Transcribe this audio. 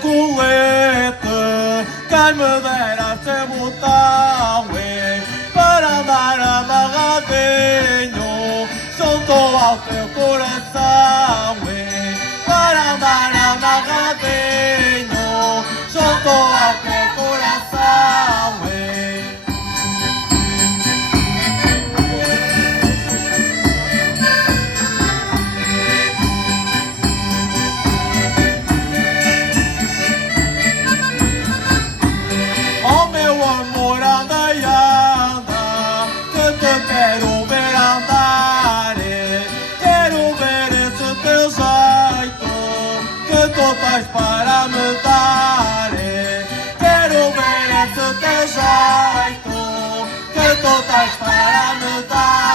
colete, quem me dera ser botão para andar amarradinho junto ao teu coração, para andar amarradinho junto ao teu coração. Oh meu amor, anda e anda, que te quero ver andar, quero ver esse teu jeito que tu tens para me dar, quero ver esse teu jeito que tu tens para me dar.